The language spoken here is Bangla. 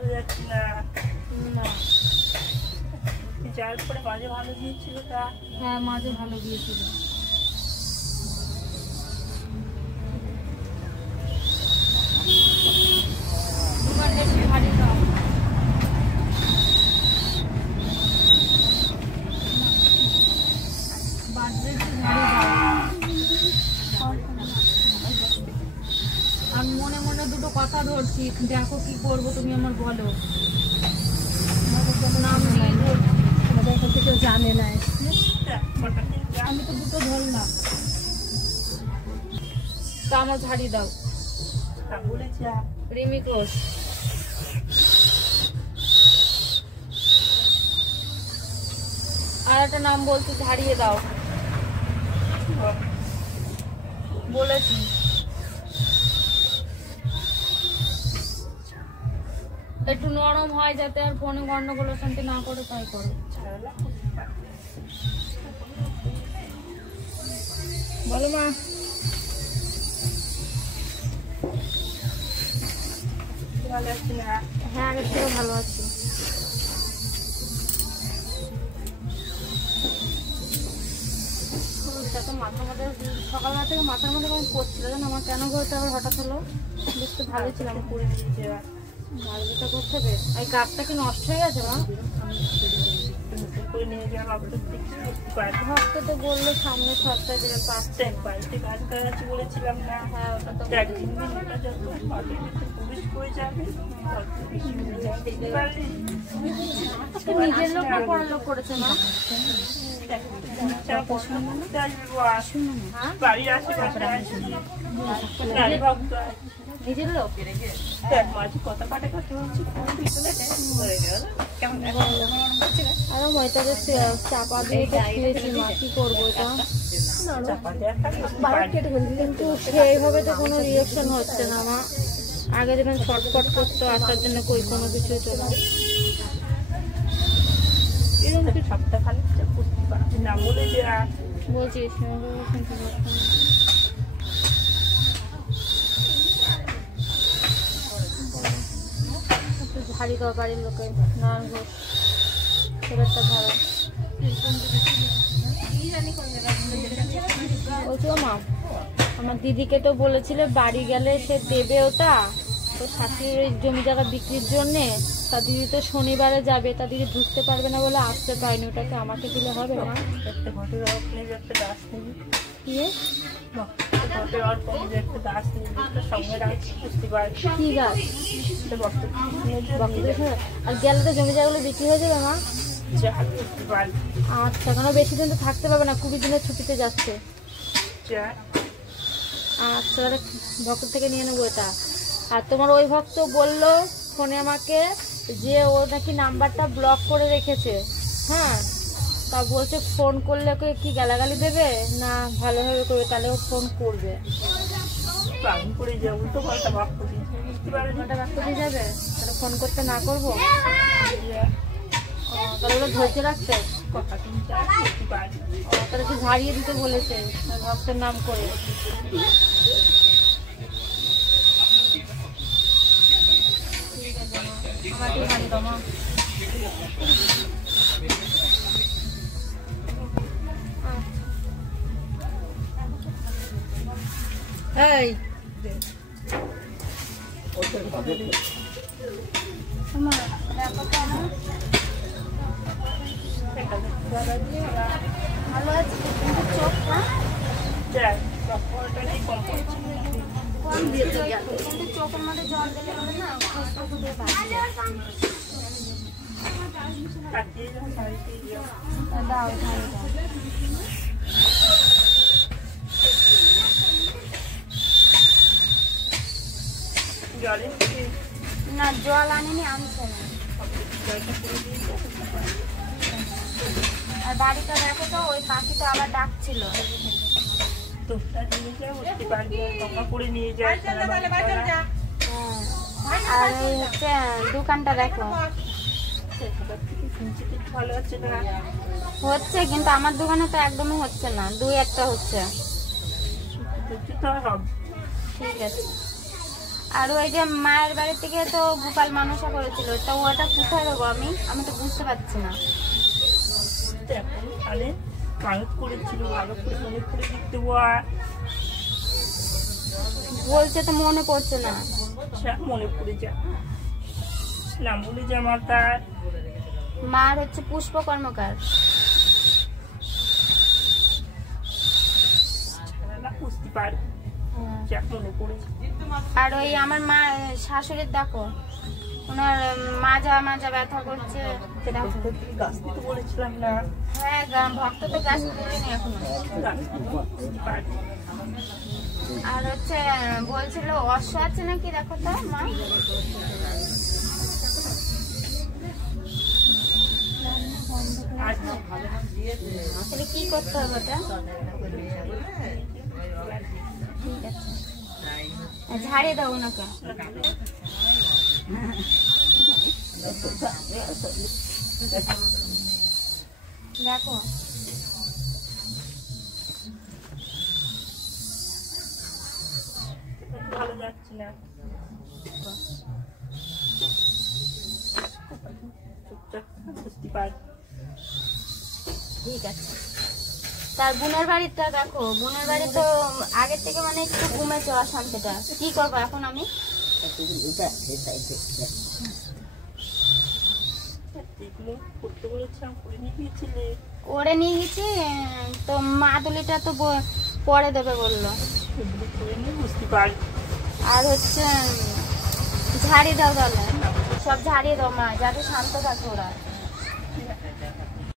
ভালো যাচ্ছে না। না যাওয়ার পরে মাঝে ভালো গিয়েছিল তা? হ্যাঁ মাঝে ভালো গিয়েছিল। দোকানটা একটু ভারী দাও। বাজরে একটু ভারী দাও। আমি মনে মনে দুটো কথা ধরছি, দেখো কি করবো তুমি আমার বলো। নাম দিয়ে ধরছি, কেউ জানে না। আমি তো দুটো ধরলাম, তা আমার ঝাড়ি দাও। বলেছি রিমি ঘোষ। আর একটা নাম বলছি, ঝাড়িয়ে দাও বলেছি। একটু নরম হয় যাতে আর ফোনে গন্ডগোল শান্তি না করে, তাই করো। বলো মা। ভালো আছি না? হ্যাঁ আগের থেকে ভালো আছি। মাথার মধ্যে সকালবেলা থেকে মাথার মধ্যে কেমন করছিল জানো, আমার কেন ঘরটা আবার হঠাৎ হলো। বুঝতে ভালোই ছিলাম, করে দিয়েছে। ভালোটা করতে হবে। এই গাছটা কি নষ্ট হয়ে গেছে মা? ভক্ত তো বললো সামনে সপ্তাহে দেবে, পাঁচটা বাড়িতে কাজ করাচ্ছি বলেছিলাম না? হ্যাঁ ওটা তো একদিন ওটা যত পুলিশ করে যাবে নিজের লোক না পরের লোক করেছে মা? বাড়ির আশেপাশে নিজের লোক কথা কাটাকাটি হচ্ছে। আরো ময়টাকে চাপা দিয়ে শুয়েছি মা, কি করবো এটা? কিন্তু সেইভাবে তো কোনো রিয়াকশন হচ্ছে না মা। আগে যখন ছটফট করতো আসার জন্য কই কোনো কিছু চলে এরকম কি সপ্তাহখানিক করতে পারছি না বলে যে বলছিস। ভারী দেওয়া বাড়ির লোকে না সেটা ভালো বলছি। ও মা, আমার দিদিকে তো বলেছিলে বাড়ি গেলে সে দেবে ওটা, তো শাশুড়ির ওই জমি জায়গা বিক্রির জন্যে। তা দিদি তো শনিবারে যাবে, তা দিদি ঢুকতে পারবে না বলে আসতে পারেনি। ওটাকে আমাকে দিলে হবে না? একটা ঘটের একটা গাছ নিবি। কি কি গাছ? আর গেলে তো জমি জায়গাগুলো বিক্রি হয়ে যাবে মা? আচ্ছা, কেন বেশি দিন তো থাকতে পারবে না, খুবই দিনের ছুটিতে যাচ্ছে। আচ্ছা তাহলে ভক্ত থেকে নিয়ে নেবো এটা। আর তোমার ওই ভক্ত বললো ফোনে আমাকে যে ও নাকি নাম্বারটা ব্লক করে রেখেছে। হ্যাঁ, তা বলছে ফোন করলে ওকে কি গালাগালি দেবে না ভালোভাবে করবে, তাহলে ও ফোন করবে। যাবে তাহলে ফোন করতে না করবো, তাহলে ওরা ধৈর্য রাখতে। তাহলে কি ঝাড়িয়ে দিতে বলেছে ভক্তের নাম করে। আমাকে হানি দাও মা। এই ভালো আছে কিন্তু চোখটা কম দিয়েছে, কিন্তু চোখের মধ্যে জল দিলে হবে না, দাও না জল আনিনি, আনছে না। আর বাড়িটা দেখো তো, ওই পাখিটা আবার ডাকছিল। আর ওই হচ্ছে দোকানটা দেখো হচ্ছে, কিন্তু আমার দোকানে তো একদমই হচ্ছে না, দুই একটা হচ্ছে। ঠিক আছে, আর ওই যে মায়ের বাড়ি থেকে তো গোপাল মানসা করেছিল, তো ওটা কোথায় দেবো আমি তো বুঝতে পারছি না। এখন তাহলে মানুষ করেছিল, ভালো করে মনে করে দিতে বলছে তো মনে পড়ছে না। মনে পড়ে যা, নাম বলে যা মাতার। মার হচ্ছে পুষ্প কর্মকার। বুঝতে পারি, মনে পড়ে। আর ওই আমার মা শাশুড়ির দেখো, ওনার মাজা ব্যথা করছে। গাছ দিতে বলেছিলাম না? হ্যাঁ, ভক্ত তো গাছ তুলিনি এখনো। আর হচ্ছে বলছিল অশ্ব আছে নাকি, দেখো তো মা। তাহলে কি করতে হবে ওটা? ঠিক আছে, ঝাড়িয়ে দাও ওনাকে। দেখো ভালো যাচ্ছে না, বুঝতে পারি। ঠিক আছে। তার বোনের বাড়িটা দেখো, বোনের বাড়ি তো আগের থেকে মানে একটু কমেছে অশান্তিটা। কি করবো এখন আমি? করে নিয়ে গেছি, তো মাদুলিটা তো পরে দেবে বললো। বুঝতে পারি। আর হচ্ছে ঝাড়িয়ে দাও, তাহলে সব ঝাড়িয়ে দাও মা, যাতে শান্ত থাকে ওরা।